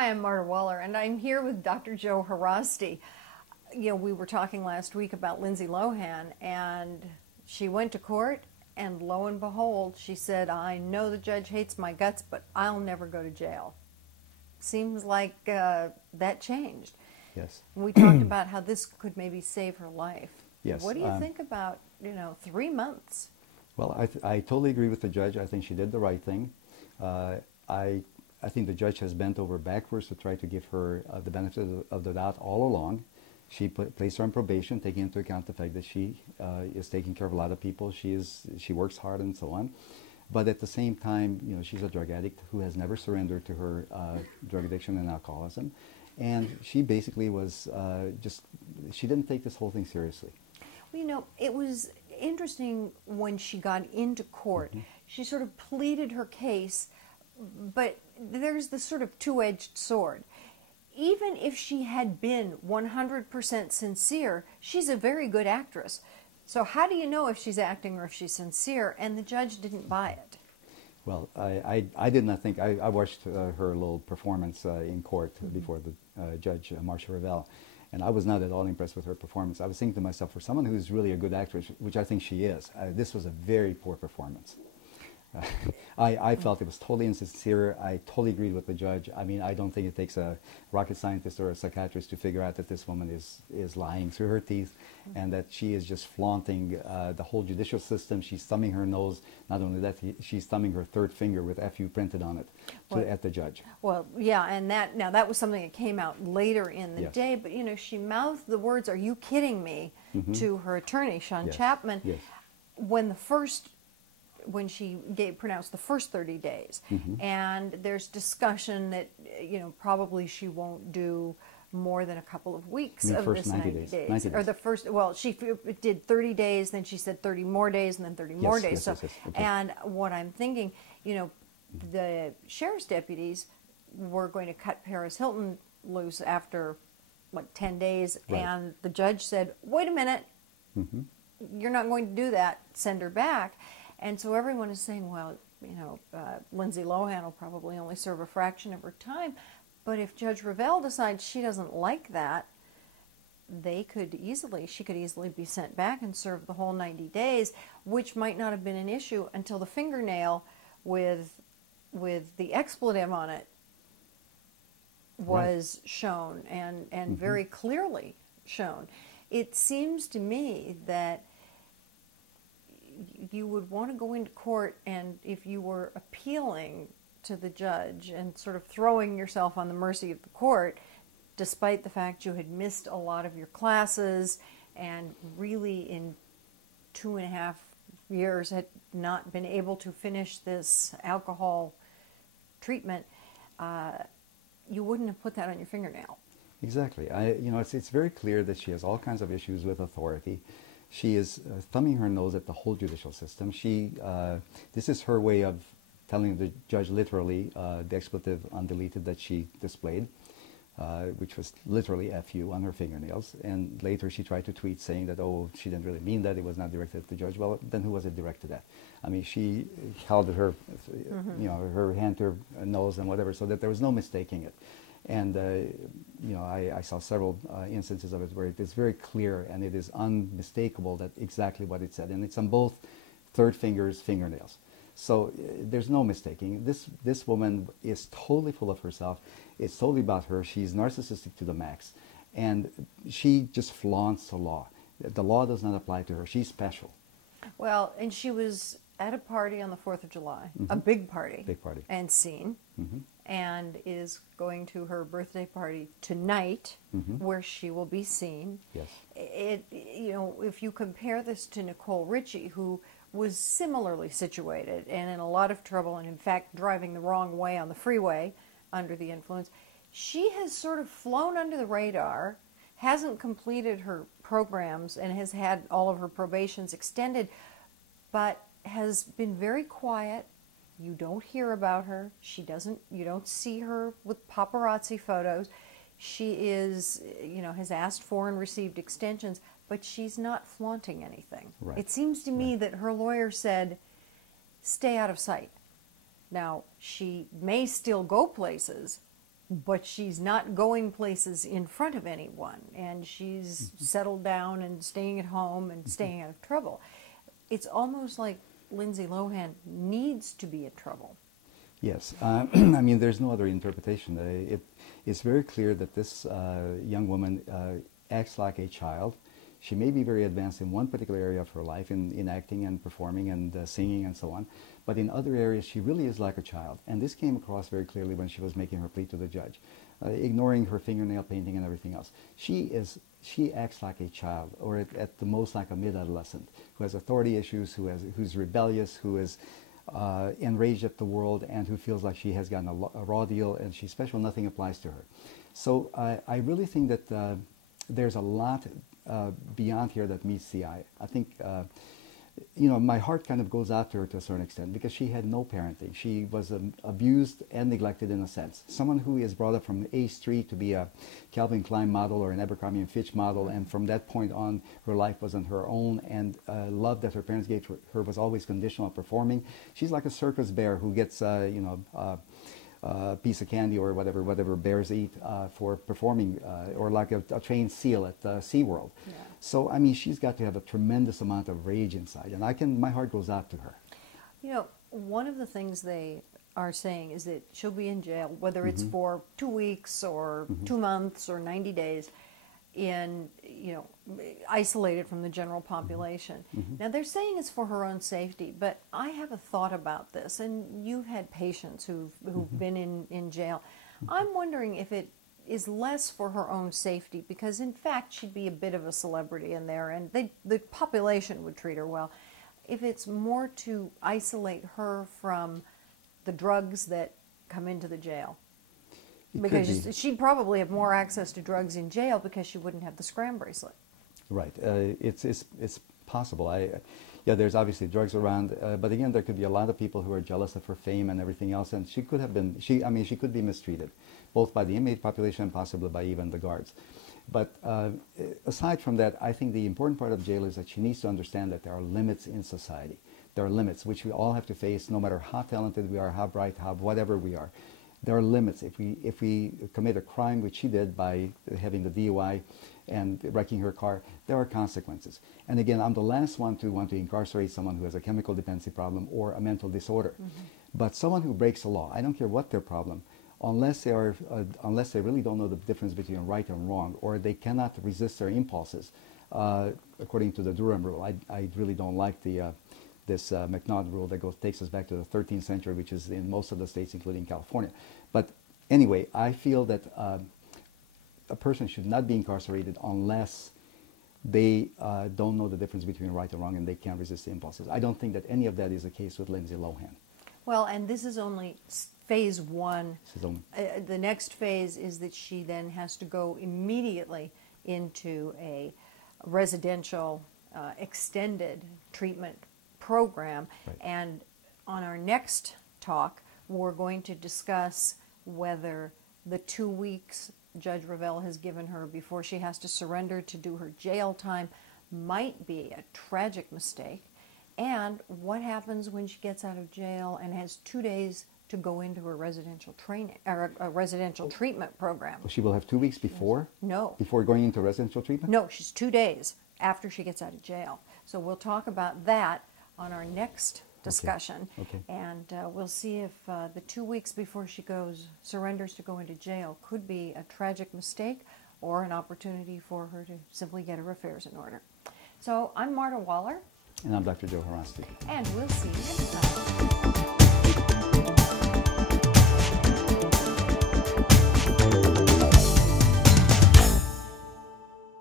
Hi, I'm Marta Waller, and I'm here with Dr. Joe Haraszti. We were talking last week about Lindsey Lohan, and she went to court, and lo and behold, she said, I know the judge hates my guts, but I'll never go to jail. Seems like that changed. Yes. We talked about how this could maybe save her life. Yes. What do you think about, 3 months? Well, I totally agree with the judge. I think she did the right thing. I think the judge has bent over backwards to try to give her the benefit of the doubt all along. She placed her on probation, taking into account the fact that she is taking care of a lot of people. She works hard and so on. But at the same time, she's a drug addict who has never surrendered to her drug addiction and alcoholism. And she basically was she didn't take this whole thing seriously. Well, it was interesting when she got into court. Mm-hmm. She sort of pleaded her case, but there's this sort of two-edged sword. Even if she had been 100% sincere, she's a very good actress. So how do you know if she's acting or if she's sincere? And the judge didn't buy it. Well, I did not think, I watched her little performance in court before the judge, Marsha Revel, and I was not at all impressed with her performance. I was thinking to myself, for someone who's really a good actress, which I think she is, this was a very poor performance. I felt it was totally insincere. I totally agreed with the judge. I mean, I don't think it takes a rocket scientist or a psychiatrist to figure out that this woman is lying through her teeth, and that she is just flaunting the whole judicial system. She's thumbing her nose. Not only that, she's thumbing her third finger with FU printed on it at the judge. Well, yeah, and that was something that came out later in the day, but she mouthed the words, "Are you kidding me?" to her attorney, Sean Chapman, when she pronounced the first 30 days. And there's discussion that, probably she won't do more than a couple of weeks of this 90 days. 90 days. Or the first, well, she did 30 days, then she said 30 more days, and then 30 more days. Yes. Okay. And what I'm thinking, the sheriff's deputies were going to cut Paris Hilton loose after, 10 days, and the judge said, wait a minute, you're not going to do that, send her back. And so everyone is saying, well, Lindsey Lohan will probably only serve a fraction of her time. But if Judge Revel decides she doesn't like that, she could easily be sent back and serve the whole 90 days, which might not have been an issue until the fingernail with the expletive on it was shown and very clearly shown. It seems to me that you would want to go into court, and if you were appealing to the judge and sort of throwing yourself on the mercy of the court, despite the fact you had missed a lot of your classes and really in 2.5 years had not been able to finish this alcohol treatment, you wouldn't have put that on your fingernail. Exactly. It's very clear that she has all kinds of issues with authority. She is thumbing her nose at the whole judicial system. This is her way of telling the judge literally the expletive undeleted that she displayed, which was literally FU on her fingernails. And later she tried to tweet saying that, she didn't really mean that, it was not directed at the judge. Well, then who was it directed at? I mean, she held her, her hand to her nose and whatever, so that there was no mistaking it. And, I saw several instances of it where it is very clear and it is unmistakable that exactly what it said. And it's on both third fingernails. So there's no mistaking. This woman is totally full of herself. It's totally about her. She's narcissistic to the max. And she just flaunts the law. The law does not apply to her. She's special. Well, and she was at a party on the 4th of July, a big party. And seen. And is going to her birthday party tonight, where she will be seen. Yes. If you compare this to Nicole Richie, who was similarly situated and in a lot of trouble, and in fact driving the wrong way on the freeway under the influence, she has sort of flown under the radar, hasn't completed her programs, and has had all of her probations extended, but has been very quiet. You don't hear about her. You don't see her with paparazzi photos. She is, has asked for and received extensions, but she's not flaunting anything. Right. It seems to me that her lawyer said, stay out of sight. Now, she may still go places, but she's not going places in front of anyone, and she's settled down and staying at home and staying out of trouble. It's almost like Lindsey Lohan needs to be in trouble. Yes. I mean, there's no other interpretation. It's very clear that this young woman acts like a child. She may be very advanced in one particular area of her life, in acting and performing and singing and so on, but in other areas she really is like a child. And this came across very clearly when she was making her plea to the judge, ignoring her fingernail painting and everything else. She acts like a child, or at the most like a mid-adolescent, who has authority issues, who's rebellious, who is enraged at the world, and who feels like she has gotten a raw deal and she's special, nothing applies to her. So I really think that there's a lot beyond here that meets the eye. I think, my heart kind of goes out to her to a certain extent, because she had no parenting. She was abused and neglected in a sense. Someone who is brought up from age 3 to be a Calvin Klein model or an Abercrombie & Fitch model, and from that point on her life wasn't her own, and love that her parents gave to her was always conditional on performing. She's like a circus bear who gets, piece of candy or whatever bears eat for performing, or like a trained seal at SeaWorld. Yeah. So, I mean, she's got to have a tremendous amount of rage inside, and my heart goes out to her. You know, one of the things they are saying is that she'll be in jail, whether it's for 2 weeks or 2 months or 90 days, isolated from the general population. Now, they're saying it's for her own safety, but I have a thought about this, and you've had patients who've been in jail. I'm wondering if it is less for her own safety, because in fact she'd be a bit of a celebrity in there, and the population would treat her well. If it's more to isolate her from the drugs that come into the jail. Because she'd probably have more access to drugs in jail because she wouldn't have the scram bracelet. Right. It's possible. There's obviously drugs around, but again, there could be a lot of people who are jealous of her fame and everything else, and she could have been. She could be mistreated, both by the inmate population and possibly by even the guards. But aside from that, I think the important part of jail is that she needs to understand that there are limits in society. There are limits which we all have to face, no matter how talented we are, how bright, how whatever we are. There are limits. If we commit a crime, which she did by having the DUI and wrecking her car, there are consequences. And again, I'm the last one to want to incarcerate someone who has a chemical dependency problem or a mental disorder. But someone who breaks the law, I don't care what their problem, unless they really don't know the difference between right and wrong, or they cannot resist their impulses, according to the Durham rule. I really don't like this McNaught rule that takes us back to the 13th century, which is in most of the states, including California. But anyway, I feel that a person should not be incarcerated unless they don't know the difference between right and wrong, and they can't resist the impulses. I don't think that any of that is the case with Lindsey Lohan. Well, and this is only phase one. The next phase is that she then has to go immediately into a residential extended treatment program. Right. And on our next talk, we're going to discuss whether the 2 weeks Judge Revel has given her before she has to surrender to do her jail time might be a tragic mistake, and what happens when she gets out of jail and has 2 days to go into her residential training or a residential treatment program. She will have 2 weeks before? No. Before going into residential treatment? No, she's 2 days after she gets out of jail. So we'll talk about that on our next discussion. Okay. And we'll see if the 2 weeks before she surrenders to go into jail could be a tragic mistake or an opportunity for her to simply get her affairs in order. So I'm Marta Waller. And I'm Dr. Joe Haraszti. And we'll see you next time.